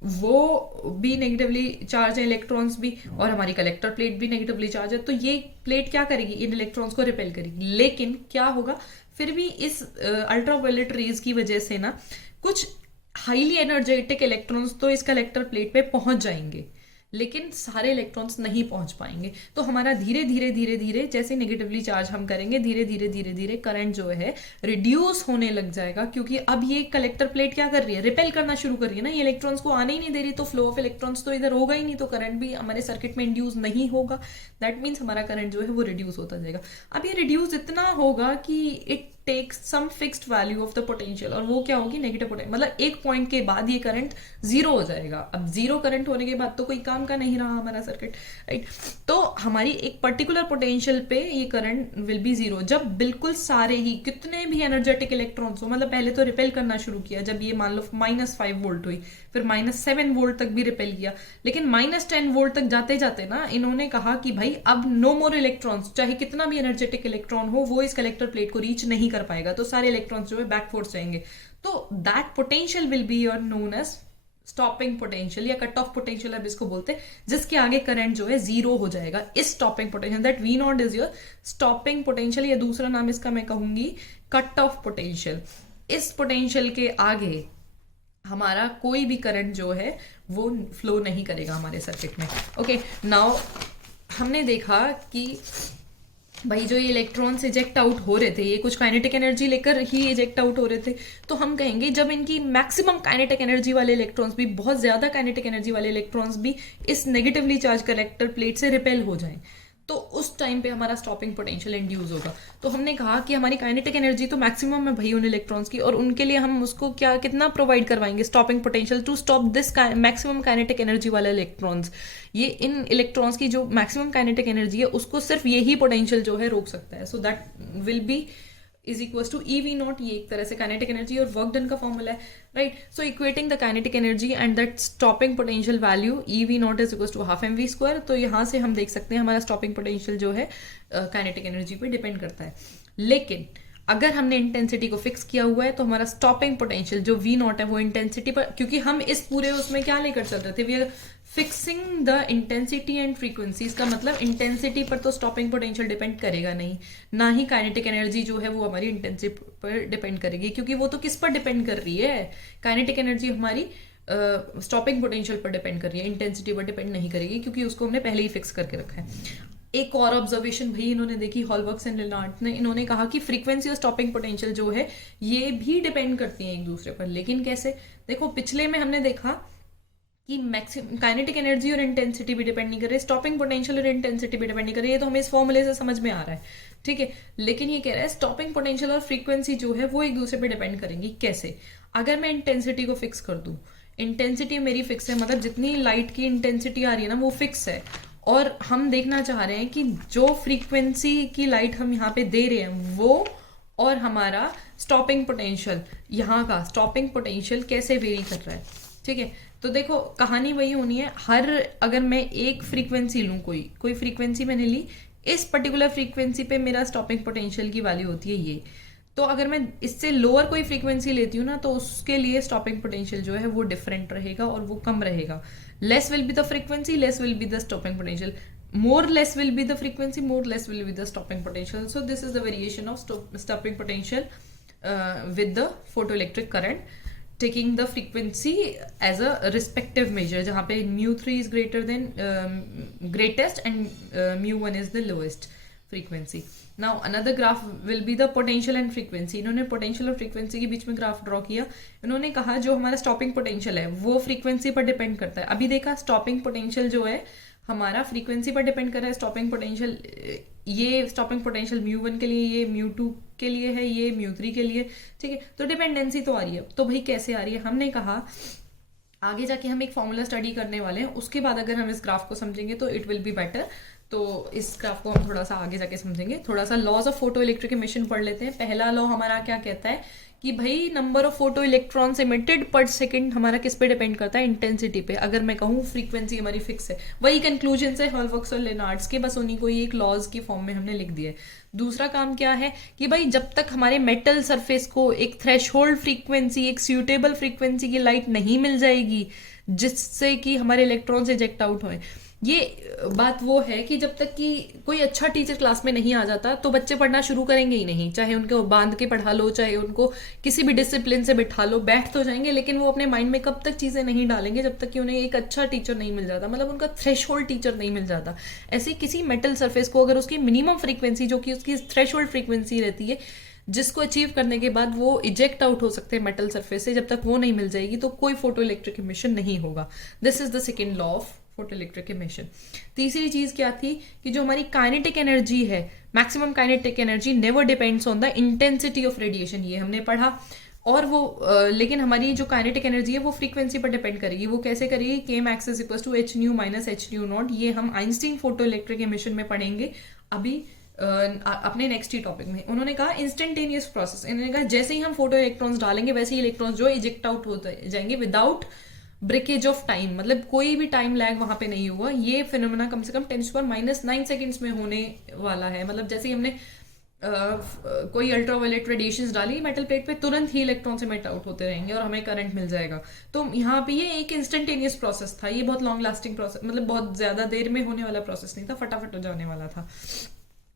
वो भी नेगेटिवली चार्ज है, इलेक्ट्रॉन्स भी, और हमारी कलेक्टर प्लेट भी नेगेटिवली चार्ज है। तो ये प्लेट क्या करेगी, इन इलेक्ट्रॉन्स को रिपेल करेगी। लेकिन क्या होगा, फिर भी इस अल्ट्रावायलेट रेज की वजह से ना कुछ हाईली एनर्जेटिक इलेक्ट्रॉन्स तो इस कलेक्टर प्लेट पे पहुंच जाएंगे, लेकिन सारे इलेक्ट्रॉन्स नहीं पहुंच पाएंगे। तो हमारा धीरे धीरे धीरे धीरे जैसे नेगेटिवली चार्ज हम करेंगे, धीरे धीरे धीरे धीरे करंट जो है रिड्यूस होने लग जाएगा, क्योंकि अब ये कलेक्टर प्लेट क्या कर रही है, रिपेल करना शुरू कर रही है ना, ये इलेक्ट्रॉन्स को आने ही नहीं दे रही, तो फ्लो ऑफ इलेक्ट्रॉन्स तो इधर होगा ही नहीं, तो करंट भी हमारे सर्किट में इंड्यूस नहीं होगा। दैट मीन्स हमारा करंट जो है वो रिड्यूस होता जाएगा। अब ये रिड्यूस इतना होगा कि it takes some fixed value of the potential, और वो क्या होगी, नेगेटिव पोटेंशियल। मतलब एक पॉइंट के बाद ये करंट जीरो हो जाएगा। अब जीरो करंट होने के बाद तो कोई काम का नहीं रहा हमारा सर्किट, राइट। तो हमारी एक पर्टिकुलर पोटेंशियल पे ये करंट विल बी जीरो, जब बिल्कुल सारे ही कितने भी एनर्जेटिक इलेक्ट्रॉन्स हो, मतलब पहले तो रिपेल करना शुरू किया, जब ये मान लो -5 वोल्ट हुई, फिर -7 वोल्ट तक भी रिपेल किया, लेकिन -10 वोल्ट तक जाते जाते ना इन्होंने कहा कि भाई अब नो मोर इलेक्ट्रॉन्स, चाहे कितना भी एनर्जेटिक इलेक्ट्रॉन हो वो इस कलेक्टर प्लेट को रीच नहीं कर पाएगा, तो सारे इलेक्ट्रॉन्स जो है बैक फोर्स जाएंगे। तो that potential will be your known as stopping potential या कट ऑफ पोटेंशियल अब इसको बोलते हैं, जिसके आगे करंट जो है जीरो हो जाएगा। इस stopping potential, that V naught is your stopping potential, या दूसरा नाम इसका मैं कहूंगी कट ऑफ पोटेंशियल। इस पोटेंशियल के आगे हमारा कोई भी करंट जो है वो फ्लो नहीं करेगा हमारे सर्किट में। ओके, नाउ हमने देखा कि भाई जो ये इलेक्ट्रॉन्स इजेक्ट आउट हो रहे थे, ये कुछ काइनेटिक एनर्जी लेकर ही इजेक्ट आउट हो रहे थे। तो हम कहेंगे जब इनकी मैक्सिमम काइनेटिक एनर्जी वाले इलेक्ट्रॉन्स भी, बहुत ज्यादा काइनेटिक एनर्जी वाले इलेक्ट्रॉन्स भी इस नेगेटिवली चार्ज कलेक्टर प्लेट से रिपेल हो जाएं, तो उस टाइम पे हमारा स्टॉपिंग पोटेंशियल इंड्यूस होगा। तो हमने कहा कि हमारी काइनेटिक एनर्जी तो मैक्सिमम है भाई उन इलेक्ट्रॉन्स की, और उनके लिए हम उसको क्या कितना प्रोवाइड करवाएंगे, stopping potential to stop this maximum kinetic energy वाले इलेक्ट्रॉन्स। ये इन इलेक्ट्रॉन्स की जो मैक्सिमम काइनेटिक एनर्जी है उसको सिर्फ यही पोटेंशियल जो है रोक सकता है। So that will be is equal to EV0, ये एक तरह से काइनेटिक एनर्जी और वर्क डन का फॉर्मूला है, right. So equating the kinetic energy and that stopping potential value EV0 is equal to half mv²। तो यहाँ से हम देख सकते हैं हमारा स्टॉपिंग पोटेंशियल जो है काइनेटिक एनर्जी पे डिपेंड करता है। लेकिन अगर हमने इंटेंसिटी को फिक्स किया हुआ है तो हमारा स्टॉपिंग पोटेंशियल जो V0 है वो इंटेंसिटी पर, क्योंकि हम इस पूरे उसमें क्या लेकर चल रहे थे, we are fixing the intensity and frequency. इसका मतलब इंटेंसिटी पर तो स्टॉपिंग पोटेंशियल डिपेंड करेगा नहीं, ना ही काइनेटिक एनर्जी जो है वो हमारी इंटेंसिटी पर डिपेंड करेगी, क्योंकि वो तो किस पर डिपेंड कर रही है, काइनेटिक एनर्जी हमारी स्टॉपिंग पोटेंशियल पर डिपेंड कर रही है, इंटेंसिटी पर डिपेंड नहीं करेगी, क्योंकि उसको हमने पहले ही फिक्स करके रखा है। एक और ऑब्जर्वेशन भाई इन्होंने देखी, हॉलबर्ग्स एंड लेनार्ड ने, इन्होंने कहा कि फ्रीक्वेंसी और स्टॉपिंग पोटेंशियल जो है ये भी डिपेंड करती हैं एक दूसरे पर। लेकिन कैसे, देखो पिछले में हमने देखा कि मैक्सिमम काइनेटिक एनर्जी और इंटेंसिटी भी डिपेंड नहीं कर रही, स्टॉपिंग पोटेंशियल और इंटेंसिटी भी डिपेंड नहीं कर रही है, तो हमें इस फॉर्मूले से समझ में आ रहा है, ठीक है। लेकिन ये कह रहा है स्टॉपिंग पोटेंशियल और फ्रीक्वेंसी जो है वो एक दूसरे पर डिपेंड करेंगी। कैसे, अगर मैं इंटेंसिटी को फिक्स कर दूं, इंटेंसिटी मेरी फिक्स है, मतलब जितनी लाइट की इंटेंसिटी आ रही है ना वो फिक्स है, और हम देखना चाह रहे हैं कि जो फ्रीक्वेंसी की लाइट हम यहाँ पे दे रहे हैं वो और हमारा स्टॉपिंग पोटेंशियल, यहाँ का स्टॉपिंग पोटेंशियल कैसे वेरी कर रहा है। ठीक है। तो देखो कहानी वही होनी है, हर अगर मैं एक फ्रीक्वेंसी लूँ, कोई कोई फ्रीक्वेंसी मैंने ली, इस पर्टिकुलर फ्रीक्वेंसी पे मेरा स्टॉपिंग पोटेंशियल की वैल्यू होती है ये। तो अगर मैं इससे लोअर कोई फ्रीक्वेंसी लेती हूँ ना, तो उसके लिए स्टॉपिंग पोटेंशियल जो है वो डिफरेंट रहेगा और वो कम रहेगा। Less will be the frequency, less will be the stopping potential, more less will be the frequency, more less will be the stopping potential. So this is the variation of stopping potential with the photoelectric current, taking the frequency as a respective measure, जहाँ पे mu3 is greater than greatest and mu1 is the lowest frequency. Now another graph will be the potential and frequency. इन्होंने potential और frequency के बीच में graph draw किया। इन्होंने कहा जो हमारा stopping potential है वो frequency पर डिपेंड करता है। अभी देखा stopping potential जो है हमारा फ्रीक्वेंसी पर डिपेंड कर रहा है। स्टॉपिंग पोटेंशियल, ये स्टॉपिंग पोटेंशियल म्यू1 के लिए, ये म्यू2 के लिए है, ये म्यू3 के लिए, ठीक है। तो डिपेंडेंसी तो आ रही है। तो भाई कैसे आ रही है, हमने कहा आगे जाके हम एक फॉर्मूला स्टडी करने वाले हैं, उसके बाद अगर हम इस ग्राफ को समझेंगे तो इट विल बी बेटर। तो इस ग्राफ को हम थोड़ा सा आगे जाके समझेंगे। थोड़ा सा laws of photo electric emission पढ़ लेते हैं। पहला लॉ हमारा क्या कहता है कि भाई number of photo electrons emitted पर सेकंड हमारा किस पे डिपेंड करता है, इंटेंसिटी पे। अगर मैं कहूँ फ्रीक्वेंसी हमारी फिक्स है, वही कंक्लूजन है हॉलबर्ग्स और लेनार्ड्स के, बस उन्हीं को ही एक लॉज की फॉर्म में हमने लिख दिया है। दूसरा काम क्या है कि भाई जब तक हमारे मेटल सरफेस को एक थ्रेशहोल्ड फ्रीक्वेंसी, एक सूटेबल फ्रीक्वेंसी की लाइट नहीं मिल जाएगी जिससे कि हमारे इलेक्ट्रॉन्स इजेक्ट आउट हों, ये बात वो है कि जब तक कि कोई अच्छा टीचर क्लास में नहीं आ जाता तो बच्चे पढ़ना शुरू करेंगे ही नहीं। चाहे उनको बांध के पढ़ा लो, चाहे उनको किसी भी डिसिप्लिन से बिठा लो, बैठ तो जाएंगे, लेकिन वो अपने माइंड में कब तक चीजें नहीं डालेंगे जब तक कि उन्हें एक अच्छा टीचर नहीं मिल जाता, मतलब उनका थ्रेशहोल्ड टीचर नहीं मिल जाता। ऐसे किसी मेटल सरफेस को अगर उसकी मिनिमम फ्रीक्वेंसी, जो कि उसकी थ्रेशहोल्ड फ्रीक्वेंसी रहती है, जिसको अचीव करने के बाद वो इजेक्ट आउट हो सकते हैं मेटल सरफेस से, जब तक वो नहीं मिल जाएगी तो कोई फोटो इलेक्ट्रिक इमिशन नहीं होगा। This is the second law of photo electric emission. तीसरी चीज क्या थी कि जो हमारी काइनेटिक एनर्जी है, maximum kinetic energy never depends on the intensity of radiation, ये हमने पढ़ा। और वो लेकिन हमारी जो काइनेटिक एनर्जी है वो फ्रीक्वेंसी पर डिपेंड करेगी। वो कैसे करेगी, K max is equal to H nu minus H nu naught. ये हम आइंस्टीन फोटो इलेक्ट्रिक इमिशन में पढ़ेंगे अभी अपने नेक्स्ट ही टॉपिक में। उन्होंने कहा इंस्टेंटेनियस प्रोसेस, इन्होंने कहा जैसे ही हम फोटो इलेक्ट्रॉन्स डालेंगे वैसे ही इलेक्ट्रॉन्स जो इजेक्ट आउट होते जाएंगे विदाउट ब्रेकेज ऑफ टाइम, मतलब कोई भी टाइम लैग वहां पे नहीं होगा। ये फिनोमेना कम से कम 10⁻⁹ सेकेंड्स में होने वाला है। मतलब जैसे ही हमने कोई अल्ट्रावायलेट रेडिएशंस डाली मेटल प्लेट पे, तुरंत ही इलेक्ट्रॉन इमिट आउट होते रहेंगे और हमें करंट मिल जाएगा। तो यहाँ पे ये एक इंस्टेंटेनियस प्रोसेस था, ये बहुत लॉन्ग लास्टिंग प्रोसेस, मतलब बहुत ज्यादा देर में होने वाला प्रोसेस नहीं था, फटाफट हो जाने वाला था।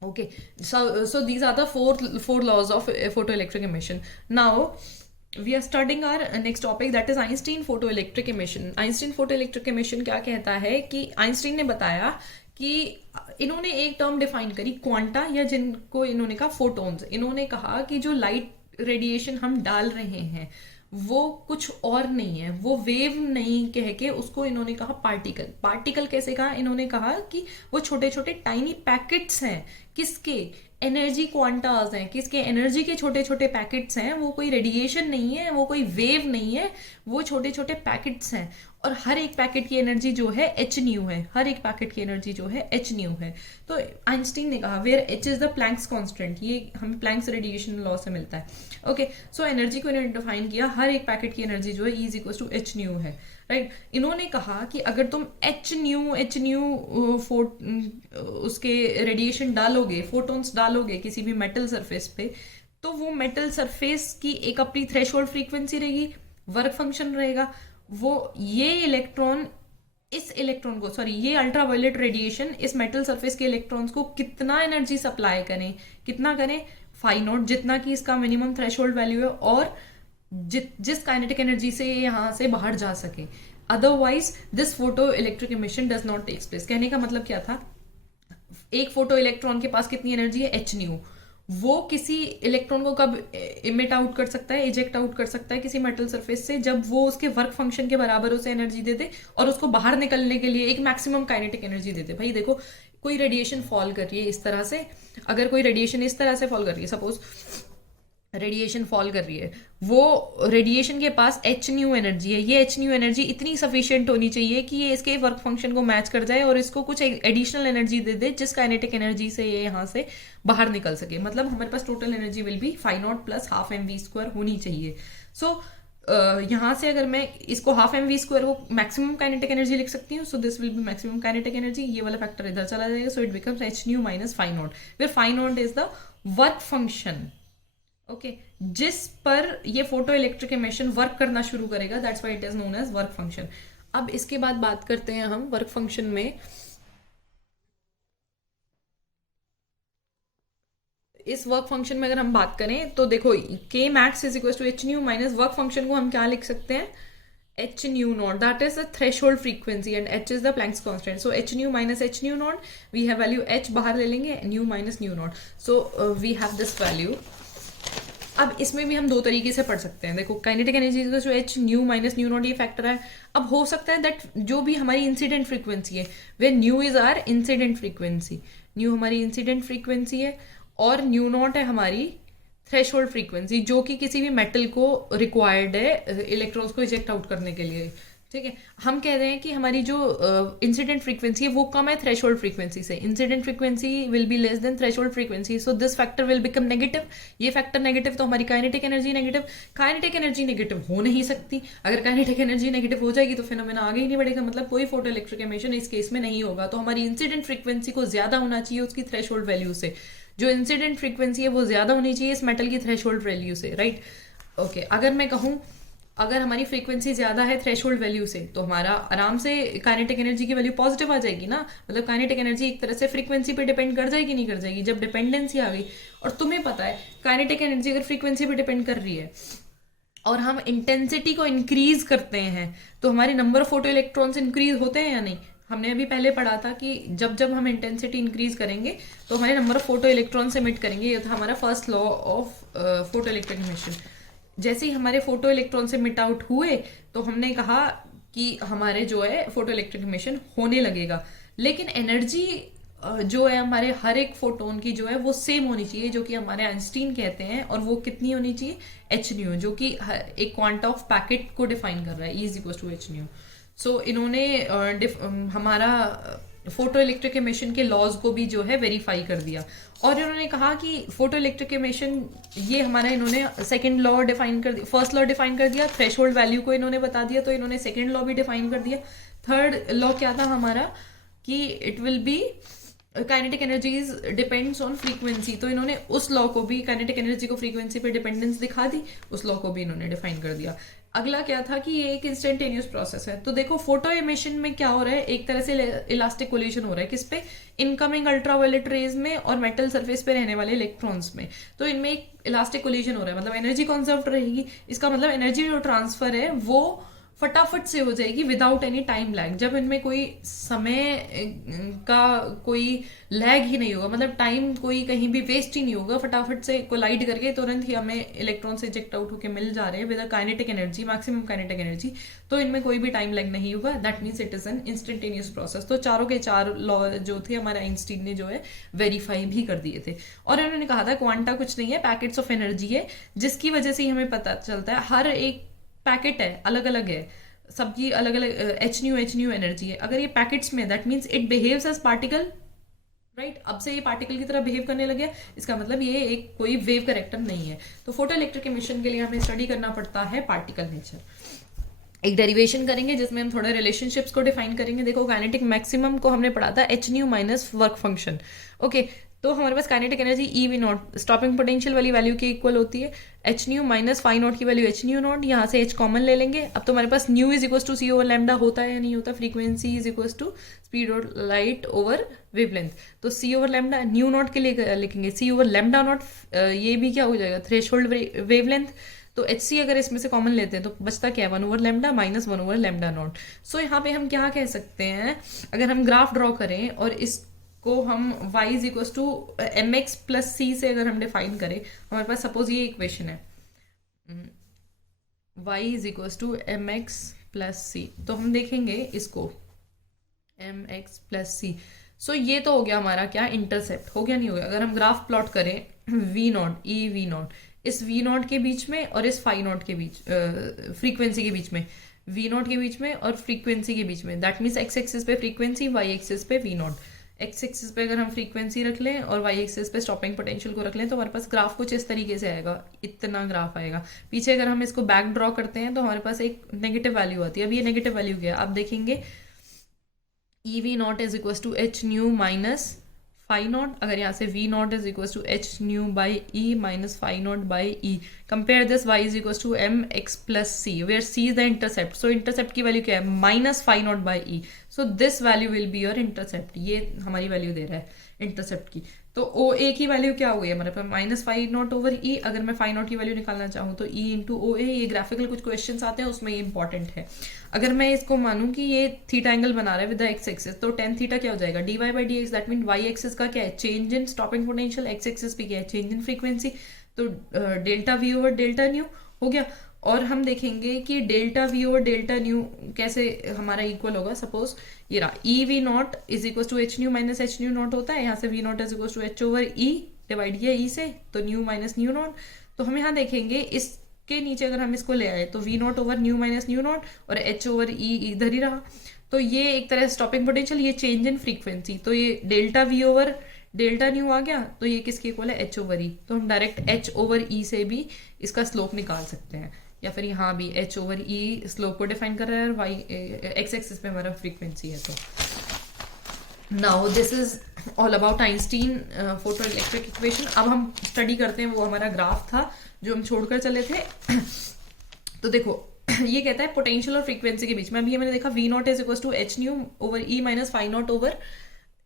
Okay, so these are the four laws of photoelectric emission. Now we are studying our next topic, that is Einstein photoelectric emission. Einstein photoelectric emission क्या कहता है कि आइंस्टीन ने बताया कि इन्होंने एक टर्म डिफाइन करी क्वांटा, या जिनको इन्होंने कहा फोटोन्स। इन्होंने कहा कि जो लाइट रेडिएशन हम डाल रहे हैं वो कुछ और नहीं है, वो वेव नहीं कह के उसको इन्होंने कहा पार्टिकल। पार्टिकल कैसे कहा, इन्होंने कहा कि वो छोटे छोटे टाइनी पैकेट्स हैं, किसके, एनर्जी क्वांटास हैं, किसके, एनर्जी के छोटे छोटे पैकेट्स हैं। वो कोई रेडिएशन नहीं है, वो कोई वेव नहीं है, वो छोटे छोटे पैकेट्स हैं। और हर एक पैकेट की एनर्जी जो है एच न्यू है, हर एक पैकेट की एनर्जी जो है एच न्यू है। तो आइंस्टीन ने कहा where H is the Planck's constant, ये हमें प्लैंक्स रेडिएशन लॉ से मिलता है। ओके, सो एनर्जी को इन्होंने डिफाइन किया, हर एक पैकेट की एनर्जी जो है is equal to H nu है, राइट। इन्होंने कहा कि अगर तुम एच न्यू उसके रेडिएशन डालोगे, फोटोन्स डालोगे किसी भी मेटल सरफेस पे, तो वो मेटल सरफेस की एक अपनी थ्रेशहोल्ड फ्रीक्वेंसी रहेगी, वर्क फंक्शन रहेगा। वो ये इलेक्ट्रॉन इस इलेक्ट्रॉन को, सॉरी ये अल्ट्रावायलेट रेडिएशन इस मेटल सरफेस के इलेक्ट्रॉन्स को कितना एनर्जी सप्लाई करें, कितना करें, फाई नॉट, जितना कि इसका मिनिमम थ्रेशहोल्ड वैल्यू है, और जिस काइनेटिक एनर्जी से यहाँ से बाहर जा सके। Otherwise this photo electric emission does not takes place. कहने का मतलब क्या था, एक फोटो इलेक्ट्रॉन के पास कितनी एनर्जी है, एच न्यू। वो किसी इलेक्ट्रॉन को कब इमिट आउट कर सकता है, इजेक्ट आउट कर सकता है किसी मेटल सरफेस से, जब वो उसके वर्क फंक्शन के बराबर उसे एनर्जी दे दे और उसको बाहर निकलने के लिए एक मैक्सिमम काइनेटिक एनर्जी दे दे। भाई देखो कोई रेडिएशन फॉल कर रही है इस तरह से, अगर कोई रेडिएशन इस तरह से फॉल कर रही है, सपोज रेडिएशन फॉल कर रही है, वो रेडिएशन के पास एच न्यू एनर्जी है। ये एच न्यू एनर्जी इतनी सफिशिएंट होनी चाहिए कि ये इसके वर्क फंक्शन को मैच कर जाए और इसको कुछ एडिशनल एनर्जी दे दे, जिस काइनेटिक एनर्जी से ये यहाँ से बाहर निकल सके। मतलब हमारे पास total energy will be phi naught plus half mv square होनी चाहिए। सो यहाँ से अगर मैं इसको हाफ एम वी स्क्वायर को मैक्सिमम काइनेटिक एनर्जी लिख सकती हूँ, so this will be maximum kinetic energy, ये वाला फैक्टर इधर चला जाएगा, so it becomes H nu minus phi naught, where phi naught is the work function, okay, जिस पर ये फोटो इलेक्ट्रिक एमिशन वर्क करना शुरू करेगा, that's why it is known as work function. अब इसके बाद बात करते हैं हम वर्क फंक्शन में। इस वर्क फंक्शन में अगर हम बात करें तो देखो K max is equal to H nu minus work function को हम क्या लिख सकते हैं, H nu naught, that is the threshold frequency and H is the Planck's constant, so H nu minus H nu naught, we have value H बाहर ले लेंगे, nu minus nu naught, so we have this value. अब इसमें भी हम दो तरीके से पढ़ सकते हैं, देखो काइनेटिक एनर्जी जो H nu minus nu naught ये फैक्टर है। अब हो सकता है दैट जो भी हमारी इंसिडेंट फ्रीक्वेंसी है where nu is our incident frequency, nu हमारी इंसिडेंट फ्रीक्वेंसी है और न्यू नॉट है हमारी थ्रेशोल्ड फ्रीक्वेंसी, जो कि किसी भी मेटल को रिक्वायर्ड है इलेक्ट्रॉन्स को इजेक्ट आउट करने के लिए, ठीक है। हम कह रहे हैं कि हमारी जो इंसिडेंट फ्रीक्वेंसी है वो कम है थ्रेशोल्ड फ्रीक्वेंसी से, incident frequency will be less than threshold frequency, so this factor will become negative, ये फैक्टर नेगेटिव, तो हमारी kinetic energy negative, kinetic energy negative हो नहीं सकती, अगर काइनेटिक एनर्जी नेगेटिव हो जाएगी तो फिनोमेना आगे ही नहीं बढ़ेगा, मतलब कोई फोटो इलेक्ट्रिक एमिशन इस केस में नहीं होगा, तो हमारी इंसिडेंट फ्रीक्वेंसी को ज्यादा होना चाहिए उसकी थ्रेशोल्ड वैल्यू से, जो इंसिडेंट फ्रीक्वेंसी है वो ज्यादा होनी चाहिए इस मेटल की थ्रेशोल्ड वैल्यू से, राइट, ओके। अगर मैं कहूँ अगर हमारी फ्रीक्वेंसी ज्यादा है थ्रेशोल्ड वैल्यू से तो हमारा आराम से काइनेटिक एनर्जी की वैल्यू पॉजिटिव आ जाएगी ना, मतलब काइनेटिक एनर्जी एक तरह से फ्रीक्वेंसी पे डिपेंड कर जाएगी, नहीं कर जाएगी, जब डिपेंडेंसी आ गई। और तुम्हें पता है काइनेटिक एनर्जी अगर फ्रीक्वेंसी पे डिपेंड कर रही है और हम इंटेंसिटी को इंक्रीज करते हैं तो हमारे number of photo electrons increase होते हैं या नहीं। हमने अभी पहले पढ़ा था कि जब जब हम इंटेंसिटी इंक्रीज करेंगे तो हमारे number of photo electrons emit करेंगे, ये था हमारा first law of photo electric emission. जैसे ही हमारे फोटो इलेक्ट्रॉन से मिट आउट हुए तो हमने कहा कि हमारे जो है फोटो इलेक्ट्रिक एमिशन होने लगेगा, लेकिन एनर्जी जो है हमारे हर एक फोटोन की जो है वो सेम होनी चाहिए, जो कि हमारे आइंस्टीन कहते हैं, और वो कितनी होनी चाहिए, एच न्यू, जो कि एक क्वांटा ऑफ पैकेट को डिफाइन कर रहा है, is equal to H nu. So इन्होंने हमारा फोटो इलेक्ट्रिक एमिशन के लॉज को भी जो है वेरीफाई कर दिया, और इन्होंने कहा कि फोटो इलेक्ट्रिक एमिशन ये हमारा, इन्होंने सेकंड लॉ डिफाइन कर दिया, फर्स्ट लॉ डिफाइन कर दिया, थ्रेशोल्ड वैल्यू को इन्होंने बता दिया, तो इन्होंने सेकंड लॉ भी डिफाइन कर दिया। थर्ड लॉ क्या था हमारा कि it will be kinetic energies depends on frequency, तो इन्होंने उस लॉ को भी, काइनेटिक एनर्जी को फ्रीक्वेंसी पे डिपेंडेंस दिखा दी, उस लॉ को भी इन्होंने डिफाइन कर दिया। अगला क्या था कि ये एक इंस्टेंटेनियस प्रोसेस है, तो देखो फोटो एमिशन में क्या हो रहा है, एक तरह से इलास्टिक कोलिजन हो रहा है, किस पे, इनकमिंग अल्ट्रावायलेट रेज में और मेटल सरफेस पे रहने वाले इलेक्ट्रॉन्स में, तो इनमें एक इलास्टिक कोलिजन हो रहा है, मतलब एनर्जी कंजर्व रहेगी, इसका मतलब एनर्जी जो ट्रांसफर है वो फटाफट से हो जाएगी विदाउट एनी टाइम लैग, जब इनमें कोई समय का कोई लैग ही नहीं होगा, मतलब टाइम कोई कहीं भी वेस्ट ही नहीं होगा, फटाफट से कोलाइड करके तुरंत ही हमें इलेक्ट्रॉन से इजेक्ट आउट होकर मिल जा रहे हैं with kinetic energy, maximum kinetic energy, तो इनमें कोई भी टाइम लैग नहीं होगा, that means it is an instantaneous process. तो चारों के चार लॉ जो थे हमारे आइंस्टीन ने जो है वेरीफाई भी कर दिए थे, और इन्होंने कहा था क्वांटा कुछ नहीं है, पैकेट्स ऑफ एनर्जी है, जिसकी वजह से ही हमें पता चलता है हर एक पैकेट है अलग अलग है, सबकी अलग अलग एच न्यू एनर्जी है, अगर ये पैकेट्स में, that means it behaves as particle, right, अब से ये पार्टिकल की तरह बिहेव करने लगे, इसका मतलब ये एक कोई वेव करेक्टर नहीं है। तो फोटो इलेक्ट्रिक एमिशन के लिए हमें स्टडी करना पड़ता है पार्टिकल नेचर, एक डेरिवेशन करेंगे जिसमें हम थोड़ा रिलेशनशिप्स को डिफाइन करेंगे। देखो काइनेटिक मैक्सिमम को हमने पढ़ा था H nu minus work function, okay, तो हमारे पास kinetic energy E V naught stopping potential वाली वैल्यू के इक्वल होती है, H nu minus phi naught की वैल्यू एच न्यू नॉट, यहाँ से एच कॉमन ले लेंगे। अब तो हमारे पास nu is equal to C over lambda होता है या नहीं होता, frequency is equal to speed of light over wavelength, तो C over lambda, new not के लिए लिखेंगे सी ओवर लैम्डा नॉट, ये भी क्या हो जाएगा थ्रेशोल्ड वेवलेंथ, तो एच सी अगर इसमें से कॉमन लेते हैं तो बचता क्या है, one over lambda minus one over lambda naught. So यहाँ पे हम क्या कह सकते हैं, अगर हम ग्राफ ड्रॉ करें और इसको हम y is equal to M X plus C से अगर हम डिफाइन करें, हमारे पास सपोज ये इक्वेशन है y is equal to M X plus C, तो हम देखेंगे इसको M X plus C, so ये तो हो गया हमारा क्या, इंटरसेप्ट हो गया, नहीं हो गया। अगर हम ग्राफ प्लॉट करें V naught E V naught, इस वी नॉट के बीच में और इस फाई नॉट के बीच, फ्रीक्वेंसी के बीच में, वी नॉट के बीच में और फ्रीक्वेंसी के बीच में, दैट मीन्स एक्स एक्सिस पे फ्रीक्वेंसी, वाई एक्सिस पे वी नॉट, एक्स एक्सिस पे अगर हम फ्रीक्वेंसी रख लें और वाई एक्सिस पे स्टॉपिंग पोटेंशियल को रख लें तो हमारे पास ग्राफ कुछ इस तरीके से आएगा, इतना ग्राफ आएगा। पीछे अगर हम इसको बैक ड्रॉ करते हैं तो हमारे पास एक नेगेटिव वैल्यू आती है। अब ये नेगेटिव वैल्यू क्या है आप देखेंगे, E V naught is equal to H nu minus phi naught. अगर यहाँ से V naught is equal to H nu by E minus phi naught by E. Compare this Y is equal to M X plus C, where C is the intercept. So intercept की value क्या है, minus phi naught by E. So this value will be your intercept. ये हमारी value दे रहा है intercept की। तो ओ ए की वैल्यू क्या हो गई हमारे पास, माइनस फाई नॉट ओवर ई। अगर मैं फाई नॉट की वैल्यू निकालना चाहूँ तो ई इंटू ओ ए। ये ग्राफिकल कुछ क्वेश्चंस आते हैं उसमें ये इंपॉर्टेंट है। अगर मैं इसको मानूं कि ये थीटा एंगल बना रहा है विद द एक्स एक्सिस, तो टेन थीटा क्या हो जाएगा, D Y by D X. That mean Y axis का क्या है, change in stopping potential, X axis पे क्या है, चेंज इन फ्रीक्वेंसी। तो delta V over delta nu हो गया। और हम देखेंगे कि delta V over delta nu कैसे हमारा इक्वल होगा। सपोज ये रहा, E V naught is equal to H nu minus H nu naught होता है। यहाँ से V naught is equal to H over E, divide किया ई से, तो न्यू माइनस न्यू नॉट। तो हम यहाँ देखेंगे इसके नीचे अगर हम इसको ले आए तो V naught over nu minus nu naught और एच ओवर ई इधर ही रहा। तो ये एक तरह स्टॉपिंग पोटेंशियल, ये चेंज इन फ्रीक्वेंसी। तो ये delta V over delta nu आ गया, तो ये किसके इक्वल है, एच ओवर ई। तो हम डायरेक्ट एच ओवर ई से भी इसका स्लोप निकाल सकते हैं। या फिर यहाँ भी एच ओवर ई स्लोप को डिफाइन कर रहा है और वाई एक्स एक्सिस पे हमारा फ्रीक्वेंसी है। तो now this is all about Einstein photo electric equation. अब हम स्टडी करते हैं, वो हमारा ग्राफ था जो हम छोड़कर चले थे। तो देखो ये कहता है पोटेंशियल और फ्रीक्वेंसी के बीच में। अभी ये मैंने देखा V naught is equal to H nu over E minus phi naught over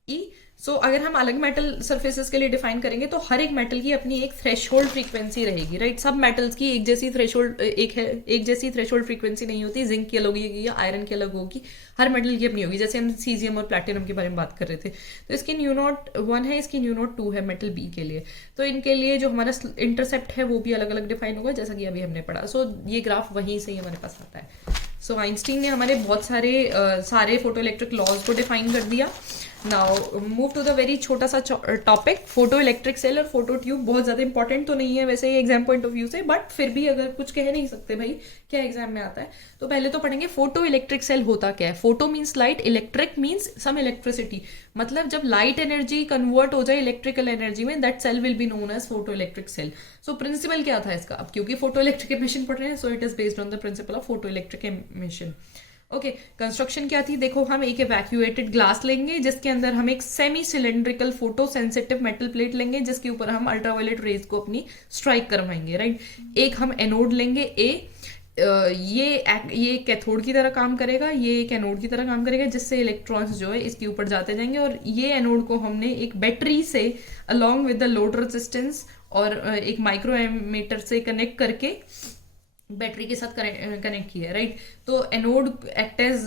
E. So अगर हम अलग मेटल सर्फेसेस के लिए डिफाइन करेंगे तो हर एक मेटल की अपनी एक थ्रेशोल्ड फ्रीक्वेंसी रहेगी, राइट। सब मेटल्स की एक जैसी थ्रेशोल्ड एक जैसी थ्रेशोल्ड फ्रीक्वेंसी नहीं होती। जिंक की अलग होगी या आयरन की अलग होगी, हर मेटल की अपनी होगी। जैसे हम सीजियम और प्लैटिनम के बारे में बात कर रहे थे, तो इसकी न्यू नॉट 1 है, इसकी न्यू नॉट 2 है मेटल बी के लिए। तो इनके लिए जो हमारा इंटरसेप्ट है वो भी अलग अलग डिफाइन होगा, जैसा कि अभी हमने पढ़ा। सो ये ग्राफ वहीं से ही हमारे पास आता है। सो आइंस्टीन ने हमारे बहुत सारे फोटो इलेक्ट्रिक लॉज को डिफाइन कर दिया। Now move to the very छोटा सा टॉपिक, फोटो इलेक्ट्रिक सेल और फोटो ट्यूब। बहुत ज्यादा इंपॉर्टेंट तो नहीं है वैसे एग्जाम पॉइंट ऑफ व्यू से, बट फिर भी अगर कुछ कह नहीं सकते भाई क्या एग्जाम में आता है, तो पहले तो पढ़ेंगे फोटो इलेक्ट्रिक सेल होता क्या है। Photo means light, electric means some electricity. मतलब जब लाइट एनर्जी कन्वर्ट हो जाए इलेक्ट्रिकल एनर्जी में, that cell will be known as photo electric cell. So principle क्या था इसका, अब क्योंकि फोटो इलेक्ट्रिक एमिशन पढ़ रहे हैं, so it is based on the principle of photo electric emission. Okay, construction क्या थी, देखो हम एक इवैक्यूएटेड ग्लास लेंगे जिसके अंदर हम एक semi cylindrical photo sensitive metal plate लेंगे जिसके ऊपर हम अल्ट्रावायलेट रेज को अपनी स्ट्राइक करवाएंगे, राइट। एक हम एनोड लेंगे ए, ये कैथोड की तरह काम करेगा, ये एक एनोड की तरह काम करेगा, जिससे इलेक्ट्रॉन्स जो है इसके ऊपर जाते जाएंगे। और ये एनोड को हमने एक बैटरी से along with the load resistance और एक माइक्रो एमीटर से कनेक्ट करके बैटरी के साथ कनेक्ट किया है, राइट। तो एनोड एक्ट एज,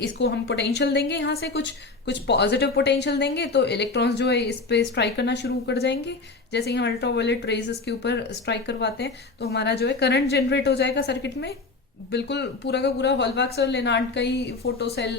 इसको हम पोटेंशियल देंगे, यहाँ से कुछ पॉजिटिव पोटेंशियल देंगे तो इलेक्ट्रॉन्स जो है इस पे स्ट्राइक करना शुरू कर जाएंगे। जैसे ही हम अल्ट्रावायलेट रेज इसके ऊपर स्ट्राइक करवाते हैं तो हमारा जो है करंट जनरेट हो जाएगा सर्किट में। बिल्कुल पूरा का पूरा हॉलबर्ग और लेनार्ड का ही फोटो सेल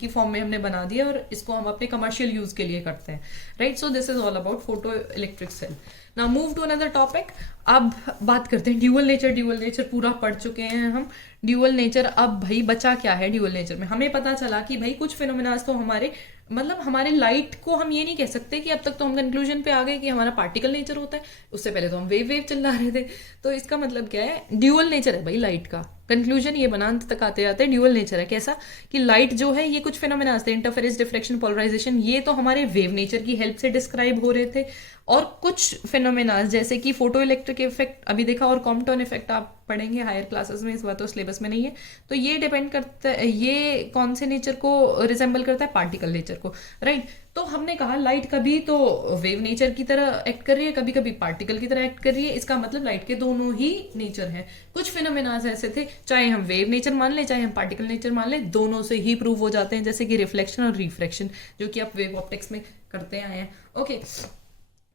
की फॉर्म में हमने बना दिया और इसको हम अपने कमर्शियल यूज के लिए करते हैं, right. So this is all about photo electric cell. Now move to another topic. अब बात करते हैं ड्यूअल नेचर। ड्यूअल नेचर पूरा पढ़ चुके हैं हम। ड्यूअल नेचर, अब भाई बचा क्या है ड्यूअल नेचर में, हमें पता चला कि भाई कुछ फिनोमेनास तो हमारे लाइट को हम ये नहीं कह सकते कि अब तक तो हम कंक्लूजन पे आ गए कि हमारा पार्टिकल नेचर होता है, उससे पहले तो हम वेव चिल्ला रहे थे। तो इसका मतलब क्या है, ड्यूअल नेचर है भाई लाइट का। कंक्लूजन ये बना अंत तक आते आते ड्यूअल नेचर है। कैसा कि लाइट जो है ये कुछ फिनोमेनास थे, इंटरफेरेंस, डिफ्रेक्शन, पोलराइजेशन, ये तो हमारे वेव नेचर की हेल्प से डिस्क्राइब हो रहे थे। और कुछ फिनोमेनास जैसे कि फोटो इलेक्ट्रिक इफेक्ट अभी देखा, और कॉम्पटन इफेक्ट आप पढ़ेंगे हायर क्लासेस में, इस बार तो सिलेबस में नहीं है। तो ये डिपेंड करता है, ये कौन से नेचर को रिजेंबल करता है, पार्टिकल नेचर को, राइट। तो हमने कहा लाइट कभी तो वेव नेचर की तरह एक्ट कर रही है, कभी कभी पार्टिकल की तरह एक्ट कर रही है। इसका मतलब लाइट के दोनों ही नेचर हैं। कुछ फिनोमेनास ऐसे थे, चाहे हम वेव नेचर मान लें चाहे हम पार्टिकल नेचर मान लें, दोनों से ही प्रूव हो जाते हैं, जैसे कि रिफ्लेक्शन और रिफ्रैक्शन, जो कि आप वेव ऑप्टिक्स में करते आए हैं। ओके,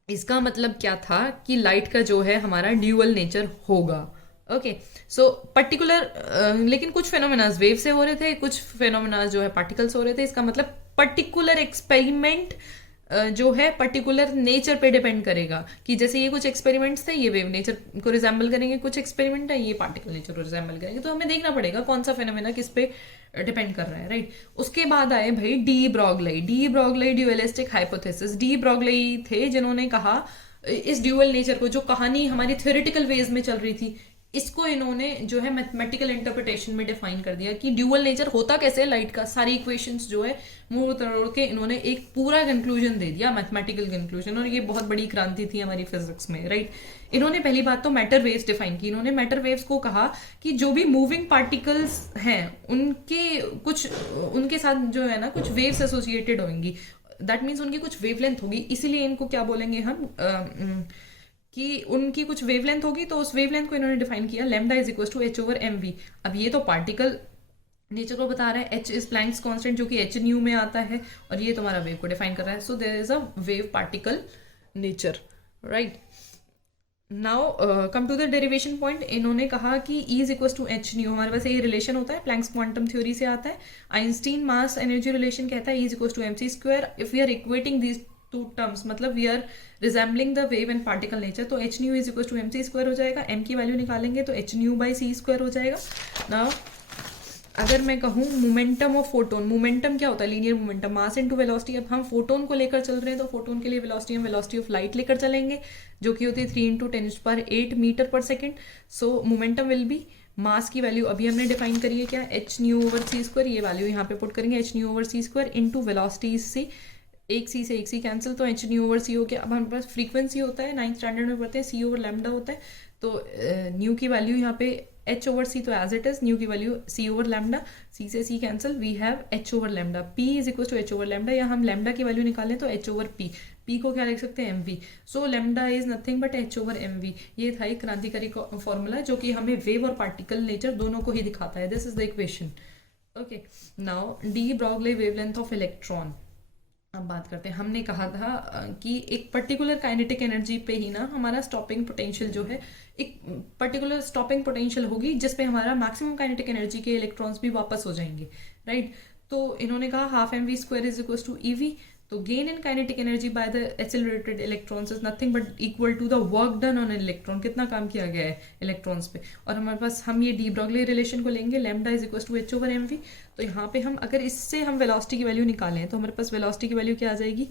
इसका मतलब क्या था कि लाइट का जो है हमारा ड्यूअल नेचर होगा। ओके, सो पर्टिकुलर, लेकिन कुछ फेनोमेनास वेव से हो रहे थे, कुछ फेनोमेनास जो है पार्टिकल से हो रहे थे। इसका मतलब पर्टिकुलर एक्सपेरिमेंट जो है पर्टिकुलर नेचर पे डिपेंड करेगा कि जैसे ये कुछ एक्सपेरिमेंट्स थे, ये वेव नेचर को रिजेंबल करेंगे, कुछ एक्सपेरिमेंट है ये पार्टिकल नेचर को रिजेंबल करेंगे, तो हमें देखना पड़ेगा कौन सा फेनोमेना किस पे डिपेंड कर रहा है, राइट। उसके बाद आए भाई de Broglie dualistic hypothesis. De Broglie थे जिन्होंने कहा इस ड्यूअल नेचर को, जो कहानी हमारी थ्योरेटिकल वेज में चल रही थी, इसको इन्होंने जो है मैथमेटिकल इंटरप्रिटेशन में डिफाइन कर दिया कि ड्यूअल नेचर होता कैसे लाइट का। सारी इक्वेशंस जो है मूल तोड़ के इन्होंने एक पूरा कंक्लूजन दे दिया, मैथमेटिकल कंक्लूजन, और ये बहुत बड़ी क्रांति थी हमारी फिजिक्स में, राइट। इन्होंने पहली बात तो मैटर वेव्स डिफाइन की। इन्होंने मैटर वेव्स को कहा कि जो भी मूविंग पार्टिकल्स हैं उनके साथ जो है ना कुछ वेव्स एसोसिएटेड होंगी, दैट मीन्स उनकी कुछ वेवलेंथ होगी, इसीलिए इनको क्या बोलेंगे हम कि उनकी कुछ वेवलेंथ होगी। तो उस वेवलेंथ को इन्होंने डिफाइन किया lambda is equal to H over m v. अब ये तो पार्टिकल नेचर को बता रहा है, एच इज प्लैंक्स कांस्टेंट जो कि एच न्यू में आता है, और ये तुम्हारा वेव को डिफाइन कर रहा है। So there is a wave particle nature, right. Now come to the derivation point. इन्होंने कहा कि E is equal to H nu, हमारे पास ये रिलेशन होता है, प्लैंक्स क्वांटम थ्योरी से आता है। आइंस्टीन मास एनर्जी रिलेशन कहता है E is equal to M C square. If we are equating these two terms, मतलब we are resembling the wave and particle nature, तो H nu is equal to M C square हो जाएगा। M की value निकालेंगे तो H nu by C square हो जाएगा। Now अगर मैं कहूँ मोमेंटम ऑफ फोटोन, मोमेंटम क्या होता है, linear momentum, mass into velocity. अब हम फोटोन को लेकर चल रहे हैं तो फोटोन के लिए वेलोसिटी हम वेलोसिटी ऑफ लाइट लेकर चलेंगे, जो कि होती है 3 × 10⁸ metre per second. So momentum will be, mass की वैल्यू अभी हमने डिफाइन करी है क्या, H nu over C square, ये वैल्यू यहाँ पे पुट करेंगे, H nu over C square into velocity C, एक सी से एक सी कैंसिल, तो एच न्यू ओवर सी हो गया। अब हमारे पास फ्रीक्वेंसी होता है, 9th स्टैंडर्ड में पढ़ते हैं, सी ओवर लैम्डा होता है, तो न्यू की वैल्यू यहाँ पे एच ओवर सी, तो एज इट इज न्यू की value C over lambda, C से C cancel, we have H over lambda. P is equal to H over lambda, या हम लैम्डा की वैल्यू निकालें तो एच ओवर पी, पी को क्या लिख सकते हैं, m v. So lambda is nothing but h over m v. ये था एक क्रांतिकारी फॉर्मूला जो कि हमें वेव और पार्टिकल नेचर दोनों को ही दिखाता है। This is the equation, okay. Now D Broglie wavelength of electron. अब बात करते हैं, हमने कहा था कि एक पर्टिकुलर काइनेटिक एनर्जी पे ही ना हमारा स्टॉपिंग पोटेंशियल जो है, एक पर्टिकुलर स्टॉपिंग पोटेंशियल होगी जिसपे हमारा मैक्सिमम काइनेटिक एनर्जी के इलेक्ट्रॉन्स भी वापस हो जाएंगे, राइट। तो इन्होंने कहा half M V square is equal to E V. तो gain in kinetic energy by the accelerated electrons is nothing but equal to the work done on electron, कितना काम किया गया है इलेक्ट्रॉन्स पे। और हमारे पास हम ये डी ब्रॉगली रिलेशन को लेंगे, lambda is equal to H over m v. तो यहाँ पे हम अगर इससे हम वेलोसिटी की वैल्यू निकालें तो हमारे पास वेलोसिटी की वैल्यू क्या आ जाएगी,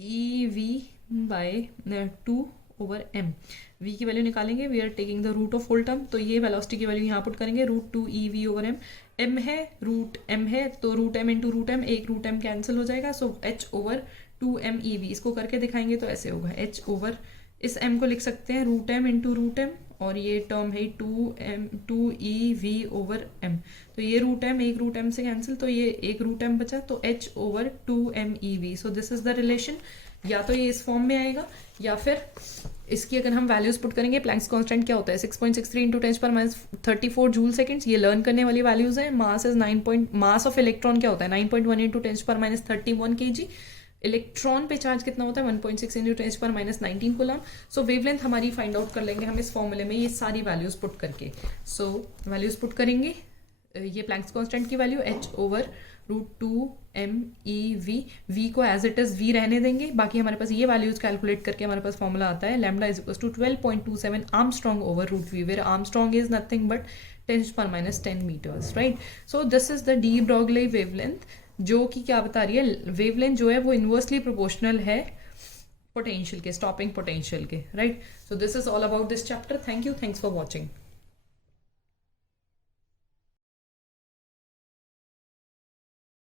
E v by 2 over m. V की वैल्यू निकालेंगे, we are taking the root of whole term, तो ये वेलोसिटी की वैल्यू यहाँ पुट करेंगे, √2 E v over m. M है, रूट एम है, तो root m into root m, एक रूट एम कैंसिल हो जाएगा, so h over 2 m E v. इसको करके दिखाएंगे तो ऐसे होगा, एच ओवर, इस एम को लिख सकते हैं root m into root m, और ये टर्म है 2 ई वी ओवर एम। तो ये रूट एम, एक रूट एम से कैंसिल, तो ये एक रूट एम बचा, तो h over 2 m E v. So this is the relation. या तो ये इस फॉर्म में आएगा, या फिर इसकी अगर हम वैल्यूज पुट करेंगे, प्लैंक्स कांस्टेंट क्या होता है, 6.63 इंटू 10⁻34 जूल सेकेंड्स, ये लर्न करने वाली वैल्यूज है। Mass is mass of electron क्या होता है, 9.1 इंटू 10⁻31 kg। इलेक्ट्रॉन पे चार्ज कितना होता है, 1.6 इंटू 10⁻19 कूलम। सो वेवलेंथ हमारी फाइंड आउट कर लेंगे हम इस फॉर्मूले में, ये सारी वैल्यूज पुट करके। सो वैल्यूज पुट करेंगे, ये प्लैंक्स कांस्टेंट की value h over √2 m E v, v को एज इट इज वी रहने देंगे, बाकी हमारे पास ये वैल्यूज कैलकुलेट करके हमारे पास फॉर्मूला आता है lambda is equal to 12.27 angstrom over √v, where angstrom is nothing but 10⁻10 metres, right. So this is the de Broglie wavelength, जो कि क्या बता रही है, वेवलेंथ जो है वो इनवर्सली प्रोपोर्शनल है पोटेंशियल के, स्टॉपिंग पोटेंशियल के, right. So this is all about this chapter. Thank you, thanks for watching.